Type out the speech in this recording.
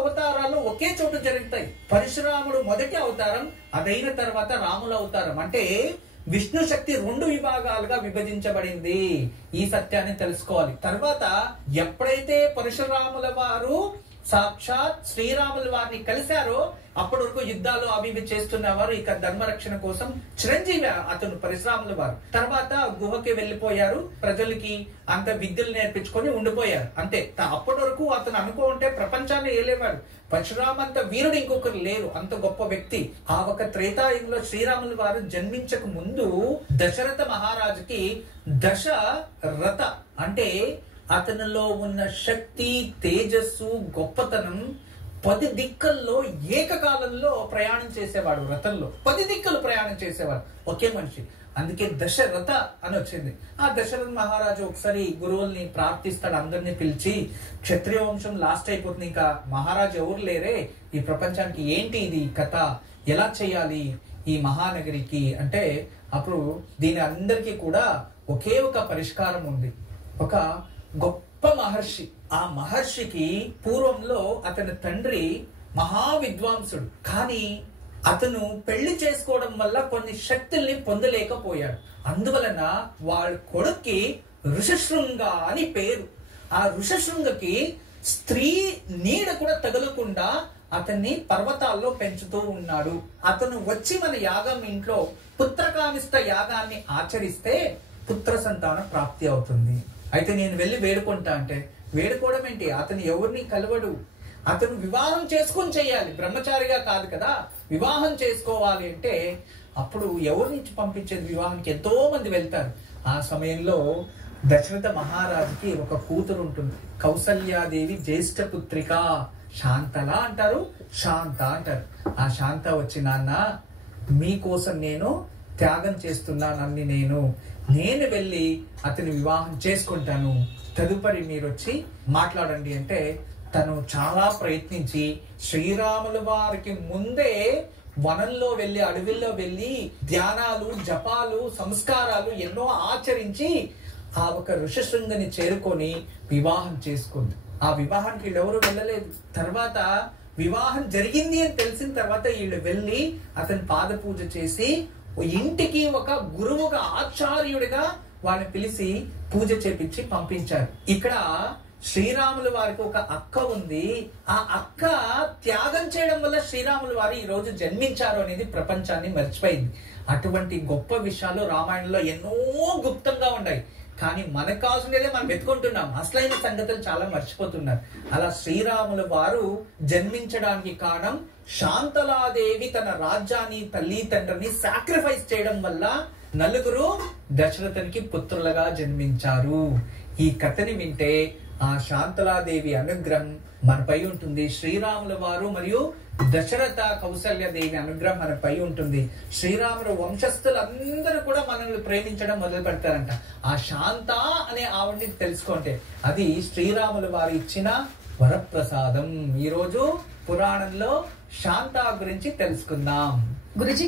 అవతారాలు ఒకే చోట జరుగుతాయి. పరశురాముడు మొదటి అవతారం, అదైన తర్వాత రాముల అవతారం. అంటే విష్ణు శక్తి 2 విభాగాలుగా విభజించబడింది. ఈ సత్యాన్ని తెలుసుకోవాలి. తర్వాత ఎప్పుడైతే పరశురాముల వారు సాక్షాత్ శ్రీరాముల వారిని కలిశారో అప్పటి వరకు యుద్ధాలు అవి చేస్తున్నవారు. ఇక ధర్మరక్షణ కోసం చిరంజీవి అతను పరశురాముల వారు. తర్వాత గుహకి వెళ్లిపోయారు. ప్రజలకి అంత విద్యలు నేర్పించుకొని ఉండిపోయారు. అంతే. అప్పటి వరకు అతను అనుకుంటే ప్రపంచాన్ని ఏలేవాడు. పరశురామంత వీరుడు ఇంకొకరు లేరు. అంత గొప్ప వ్యక్తి. ఆ ఒక త్రేతాయుగంలో శ్రీరాముల వారు జన్మించక ముందు దశరథ మహారాజుకి దశరథ అంటే అతనిలో ఉన్న శక్తి, తేజస్సు, గొప్పతనం 10 దిక్కల్లో ఏకకాలంలో ప్రయాణం చేసేవాడు. రథంలో 10 దిక్కలు ప్రయాణం చేసేవాడు ఒకే మనిషి. అందుకే దశరథ అని వచ్చింది. ఆ దశరథ మహారాజు ఒకసారి గురువుల్ని ప్రార్థిస్తాడు. అందరినీ పిలిచి, క్షత్రియ వంశం లాస్ట్ అయిపోతుంది, ఇంకా మహారాజు ఎవరు లేరే ఈ ప్రపంచానికి, ఏంటి ఇది కథ, ఎలా చేయాలి ఈ మహానగరికి అంటే, అప్పుడు దీని అందరికీ కూడా ఒకే ఒక పరిష్కారం ఉంది. ఒక గొప్ప మహర్షి. ఆ మహర్షికి పూర్వంలో అతని తండ్రి మహా విద్వాంసుడు. కానీ అతను పెళ్లి చేసుకోవడం వల్ల కొన్ని శక్తుల్ని పొందలేకపోయాడు. అందువలన వాళ్ళ కొడుక్కి ఋషశృంగ అని పేరు. ఆ ఋషశృంగకి స్త్రీ నీడ కూడా తగలకుండా అతన్ని పర్వతాల్లో పెంచుతూ ఉన్నాడు. అతను వచ్చి మన యాగం ఇంట్లో పుత్రకామిష్ట యాగాన్ని ఆచరిస్తే పుత్ర సంతాన ప్రాప్తి అవుతుంది. అయితే నేను వెళ్ళి వేడుకుంటా అంటే, వేడుకోవడం ఏంటి? అతను ఎవరిని కలవడు. అతను వివాహం చేసుకుని చేయాలి, బ్రహ్మచారిగా కాదు కదా. వివాహం చేసుకోవాలి అంటే అప్పుడు ఎవరిని పంపించేది? వివాహానికి ఎంతో మంది వెళ్తారు. ఆ సమయంలో దశరథ మహారాజుకి ఒక కూతురు ఉంటుంది, కౌసల్యాదేవి జ్యేష్ఠ పుత్రిక. శాంతల అంటారు, శాంత అంటారు. ఆ శాంత వచ్చి, నాన్న మీకోసం నేను త్యాగం చేస్తున్నానని నేను వెళ్ళి అతని వివాహం చేసుకుంటాను, తదుపరి మీరు వచ్చి మాట్లాడండి అంటే, తను చాలా ప్రయత్నించి శ్రీరాముల వారికి ముందే వనంలో వెళ్ళి, అడవిలో వెళ్ళి ధ్యానాలు, జపాలు, సంస్కారాలు ఎన్నో ఆచరించి ఆ ఒక ఋషశృంగని చేరుకొని వివాహం చేసుకుంది. ఆ వివాహానికి వీళ్ళెవరూ వెళ్ళలేదు. తర్వాత వివాహం జరిగింది అని తెలిసిన తర్వాత వీళ్ళు వెళ్ళి అతని పాద పూజ చేసి ఇంటికి ఒక గురువుగా, ఆచార్యుడిగా వాళ్ళని పిలిచి పూజ చేపించి పంపించారు. ఇక్కడ శ్రీరాముల వారికి ఒక అక్క ఉంది. ఆ అక్క త్యాగం చేయడం వల్ల శ్రీరాముల వారు ఈ రోజు జన్మించారు అనేది ప్రపంచాన్ని మర్చిపోయింది. అటువంటి గొప్ప విషయాలు రామాయణంలో ఎన్నో గుప్తంగా ఉన్నాయి. కానీ మనకు కావాల్సినదే మనం వెతుకుంటున్నాం. అసలైన సంగతులు చాలా మర్చిపోతున్నారు. అలా శ్రీరాముల వారు జన్మించడానికి కారణం శాంతలాదేవి తన రాజ్యాన్ని, తల్లి తండ్రిని సాక్రిఫైస్ చేయడం వల్ల నలుగురు దశరథునికి పుత్రులుగా జన్మించారు. ఈ కథని వింటే ఆ శాంతలాదేవి అనుగ్రహం మనపై ఉంటుంది. శ్రీరాముల వారు మరియు దశరథ కౌసల్యాదేవి అనుగ్రహం మనపై ఉంటుంది. శ్రీరాముల వంశస్థులందరూ కూడా మనల్ని ప్రేమించడం మొదలు పెడతారంట. ఆ శాంత అనే ఆవిడ్ని తెలుసుకుంటే అది శ్రీరాముల వారు ఇచ్చిన వరప్రసాదం. ఈ రోజు పురాణంలో శాంత గురించి తెలుసుకుందాం. గురుజీ